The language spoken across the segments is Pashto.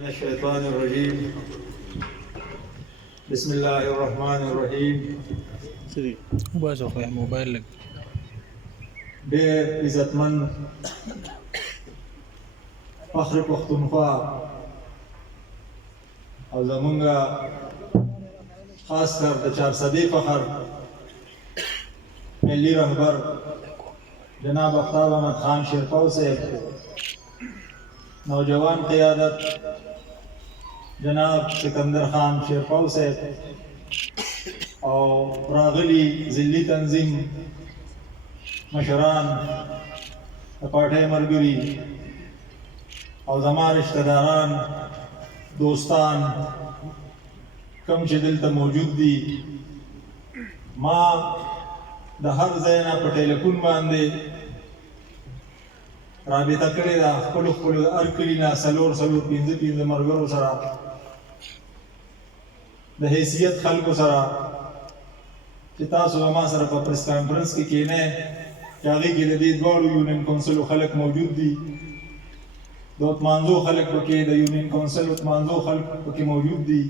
من الشيطان الرجيم بسم الله الرحمن الرحيم وباسو خو موبایل لګ ډېر عزتمن فخر پښتونخوا او زمونږ خاص کر د 400 فخر ملی رهبر جناب افتاب احمد خان شیرپاو صاحب، نوجوان قیادت جناب سکندر خان شیرپاو صاحب او راغلی ضلعي تنظیم مشران د پارټۍ ملګري او زما رشتہ داران دوستان کوم چې دلته موجود دي، ما د هر ځای نه په ټلیفون باندې رابطه کړې ده خپلو هر کلي نه څلور پنځه ملګرو سره، د حیثیت خلکو سره چې تاسو زما سره په پریس کانفرنس کې کښېنئ چې هغې کې د دې دواړو یونین کونسلو خلک موجود دي، د اتمانزو خلک پکې د یونین کونسل اتمانزو خلک پکې موجود دي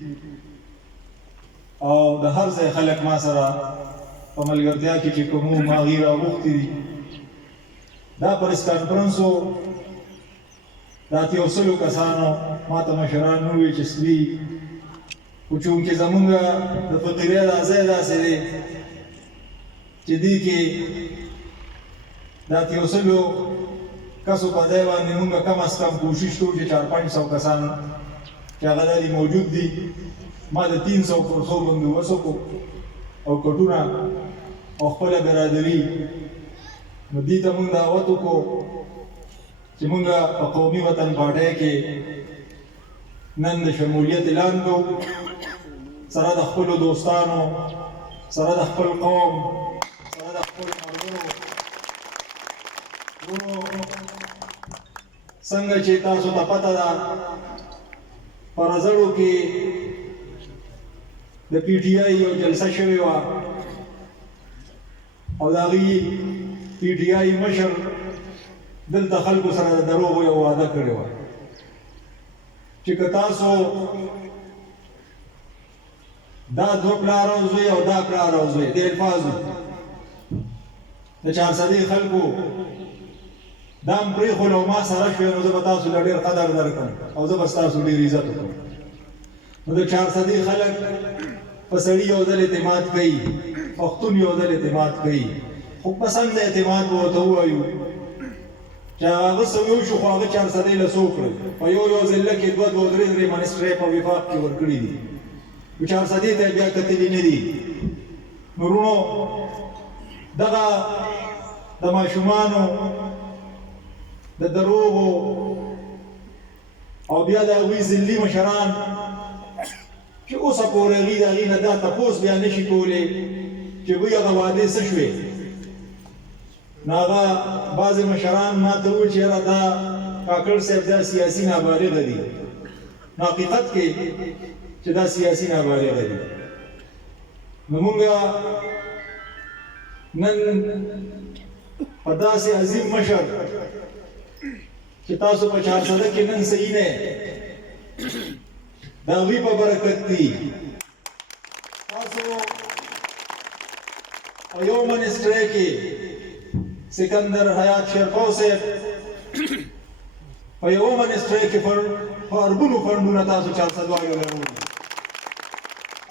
او د هر ځای خلک ما سره په ملګرتیا کې چې کوم ما هغې راغوښتي دي. دا پریس کانفرنسو دا اتیا سلو کسانو ما ته مشران وویل چې سلي خو چونکې زمونږ د فقیرۍ دا ځای داسې دی چې دې کې د اتیا سلو کسو په ځای باندې مونږ کم از کم کوشش کوو چې 400-500 کسان چې هغه دلې موجود دي، ما د 300 کرسو بندوبست وکړو او کټونه او خپله برادري نو دې ته مونږ دعوت وکړو چې مونږ په قومي وطن پارټۍ کې نن د شمولیت اعلان کوو، سره د خپلو دوستانو سره د خپل قوم سره د خپلو ملګرو څنګه چې تاسو ته پته ده په رزړو کې د پی ټي آی یو جلسه شوې وه او د هغې پی ټي آی مشر دلته خلکو سره د دروغو یو وعده کړې وه چې که تاسو دا دوه پلار او زوی او دا پلار او زوی د الفاظو د 400 خلکو دا م پرېښول او ما سره شوې نو زه به تاسو له ډېر قدر درکړم او زه به ستاسو ډېر عزت وکړم. نو د 400 خلک په سړي یو ځل اعتماد کوي، پښتون یو ځل اعتماد کوي، خو پسند اعتماد به ورته ووایو چې هغه څه وشو خو هغه 400 له څو کړل په یو ضلع کې 2-3 منسټرۍ په وفاق کې ورکړي دي، نو 400 ته بیا کتلي نه دي. نو وروڼو دغه د ماشومانو د دروغو او بیا د هغوی ضلعي مشران چې اوسه پورې هغوی د هغې نه دا تپوس بیا نشي کولی چې هغوی هغه وعدې څه شوې. نو هغه بعضې مشران ما ته وویل چې یاره دا کاکړ صاحب دا سیاسي نابالغه دي، نو حقیقت کې چې دا سیاسي نابالغه دي. نو مونږ نن په داسې عظیم مشر چې تاسو په 400 کې نن صحیح نه د هغوی په برکت دي تاسو په یو منسټرۍ کې سکندر حیات شیرپاو صاحب په یوه منسټرۍ کې په اربونو فنډونه تاسو 400 واړو لرولي،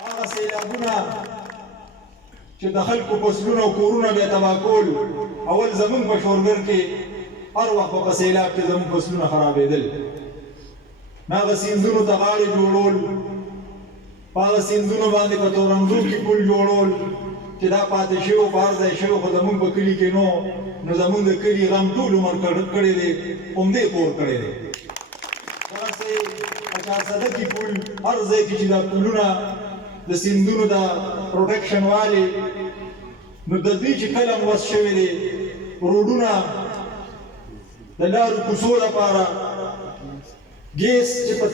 هغه سیلابونه چې د خلکو فصلونه او کورونه به یې تباه کول، اول زمونږ په شورګر کې هر وخت په سیلاب کې زموږ فصلونه خرابېدل، هغه سیندونو ته غاړې جوړول، په هغه سیندونو باندې په تورنځو کې پل جوړول چې دا پاتې شوي په هر ځای شوي خو زموږ په کلي کې نو زموږ د کلي غم ټول عمر کړی دی، عمدې پور کړی دی. داسې په 400 کې پل هر ځای کې چې دا پلونه د سیندونو د پروټکشن والي نو د دوی چې کله وس شوي دی روډونه د لارو کوڅو لپاره ګیس چې په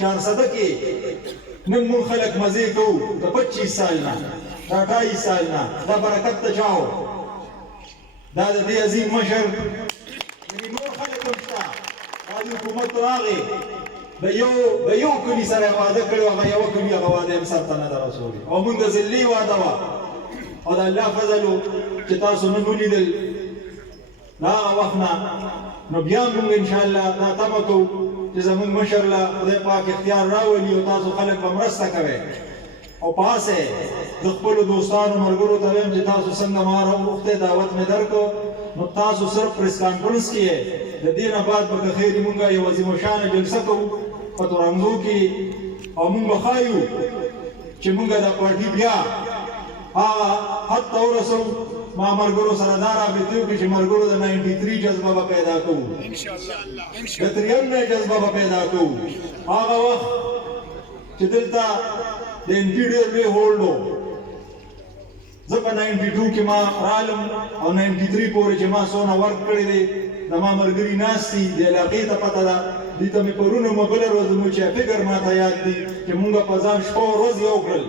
400 کې نن موږ خلک مزې کوو د 25 سال نه د 28 سال نه، دا برکت ته چاو دا د دې عظیم مشر نور خلک هم شته، دا د حکومت راغی د یو کلي سره یې واده کړی و، هغه یوه کلي هغه واده یې سرته نه ده رسولې، او مونږ د ذلې واده وه، او د الله فضل و چې تاسو نن ولیدل د هغه وخت نه، نو بیا مونږ انشاءالله دا تمه کوو چې زمونږ مشر له خدای پاک اختیار راولي او تاسو خلک به مرسته کوئ، او پاسه د خپلو دوستانو ملګرو ته وایم چې تاسو څنګه ما راوغوښتی دعوت مې درکړو، نو تاسو صرف پریس کانفرنس کې یې، د دې نه بعد به که خیر مونږ یو عظیم الشانه جلسه کوو په تورنګزو کې، او مونږ به ښایو چې مونږ د پارټي بیا هغه حد ته ورسوو، ما ملګرو سره دا رابطې وکړي چې ملګرو د 93 جذبه به پیدا کوو، د 93 جذبه به پیدا کوو. هغه وخت چې دلته د MP ډېر لوی هولډ و، زه په 92 کې ما رالم او 93 پورې چې ما څونه ورک کړی دی، زما ملګري ناست دي، د علاقې ته پته ده، دې ته مې پرون مو بله ورځ زموږ چې فکر ماته یاد دي چې مونږ په ځان شپه او ورځ یو کړل،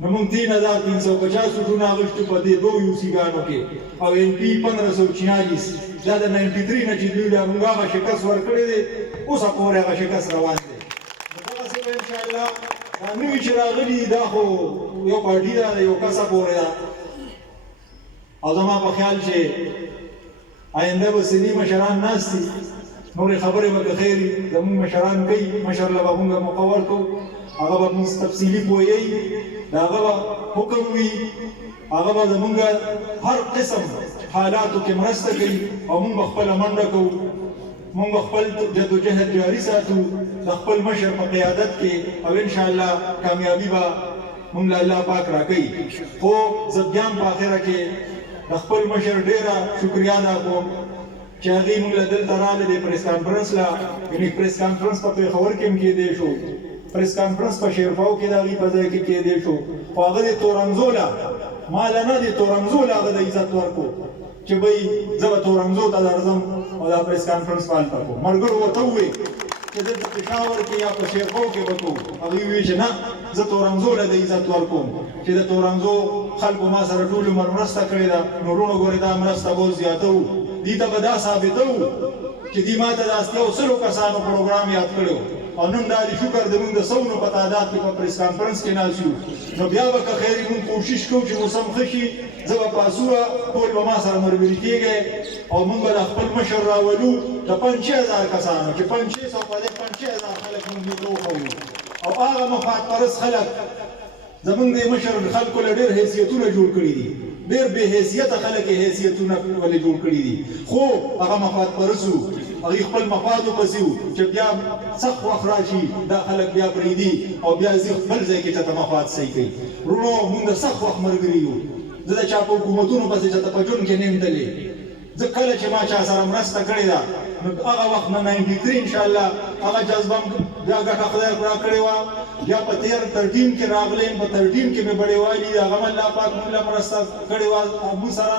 نو مونږ 3350 سوټونه اخیستو په دې دوو یوسیګانو کې، او MP 1546، دا د 93 نه چې دوی له مونږ هغه شکست ورکړی دی، اوسه پورې هغه شکست روان دی. نو دغسې به انشاءالله دا نوي چې راغلي دا خو یو پارټي ده، د یو کسه پورې ده، او زما په خیال چې آینده به سني مشران ناست دي، نورې خبرې به که خیر زمونږ مشران کوي، مشر له به مونږ مقول کوو، هغه به مونږ تفصیلي پوهیږي، د هغه به حکم وي، هغه به زمونږ هر قسم حالاتو کې مرسته کوي، او مونږ به خپله منډه کوو، مونږ به خپل جدوجهد جاري ساتو د خپل مشر په قیادت کې، او انشاءالله کامیابي به مونږ له الله پاک راکوي. خو زه بیا هم په آخره کې د خپل مشر ډېره شکریا ادا کوم چې هغې مونږ له دلته راغلی دی پریس کانفرنس له، یعنې پریس کانفرنس په پېښور کې هم کېدی شو، پریس کانفرنس په شیرپاو کې د هغې په ځای کې کېدی شو، خو هغه د تورنګزو له ما له نه د تورنګزو له هغه د عزت ورکړو چې بهی زه به تورنګزو ته درځم او دا پریس کانفرنس به هلته کوم. ملګرو ورته ووایي چې دلته پېښور کې یا په شیرپاو کې به کوو، هغوی ووایي چې نه زه تورنګزو له د عزت ورکوم چې د تورنګزو خلکو ما سره ټول عمر مرسته کړې ده، نو وروڼو ګورې دا مرسته به اوس زیاتوو، دې ته به دا ثابتوو چې دې ما ته د 80 کسانو پروګرام یاد کړی، او نن دا د شکر د مونږ د سونو په تعداد کې په پریس کانفرنس کې ناست یو، نو بیا به که خیر مونږ کوشش کوو چې موسم ښه شي، زه به پاسوره ټول به ما سره ملګري کېږئ، او مونږ به د خپل مشر راولو د 5-6 کسانو چې 500 په دې 5-6 خلک مونږ دې ته وښیو، او هغه مفاد پرست خلک زمونږ د مشر خلکو له ډېر حیثیتونه جوړ کړي دي، ډېر بې حیثیته خلک یې حیثیتونه ولې جوړ کړي دي، خو هغه مفاد پرست وو، هغوی خپل مفادو پسې وو چې بیا سخت وخت راشي دا خلک بیا پرېږدي او بیا ځي خپل ځای کې چاته مفاد صحیح کوي. وروڼو مونږ د سخت وخت ملګري یو، زه د چا په حکومتونو پسې چاته په ژوند کې نه یم تللی، زه کله چې ما چا سره مرسته کړې ده نو هغه وخت نه 93 انشاءالله هغه جذبه بیا ګټه خدای راکړې وه، بیا په 13 کې راغلی یم، په 13 کې مې بړیوالي د هغه هم الله پاک مونږ له مرسته کړې وه، ابو سره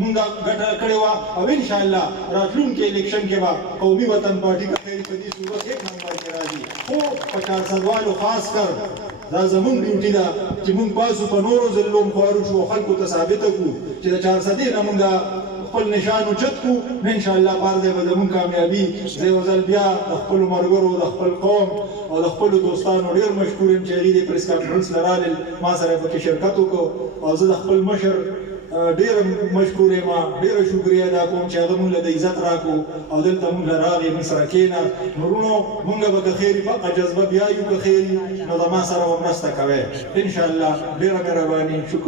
مونږ ګټه کړې وه، او انشاءالله راتلونکي الیکشن کې به قومي وطن پارټي که خیر په دې صورت 1 نمبر کې راځي. خو په 400 والو خاص کر دا زمونږ ډیوټي ده چې مونږ پاسو په نورو ضلعو خوارو شو، خلکو ته ثابته کړو چې د 400 نه مونږ خپل نشان اوچت کړو، نو انشاءالله بار ځای به زمونږ کامیابي. زه یو ځل بیا د خپلو ملګرو، د خپل قوم او د خپلو دوستانو ډېر مشکور یم چې هغوی د پریس کانفرنس له رالل، ما سره یې پکې شرکت وکړو، او زه د خپل مشر ډېره مشکور یم، ډېره شکریه ادا کوم چې هغه مونږ له د عزت راکړو او دلته مونږ له راغی، مونږ سره کښېنه. نو وروڼو مونږ به که خیر فقه جذبه بیا یو که خیر نو د ما سره به مرسته کوئ انشاءالله. ډېره مهرباني، شکریه.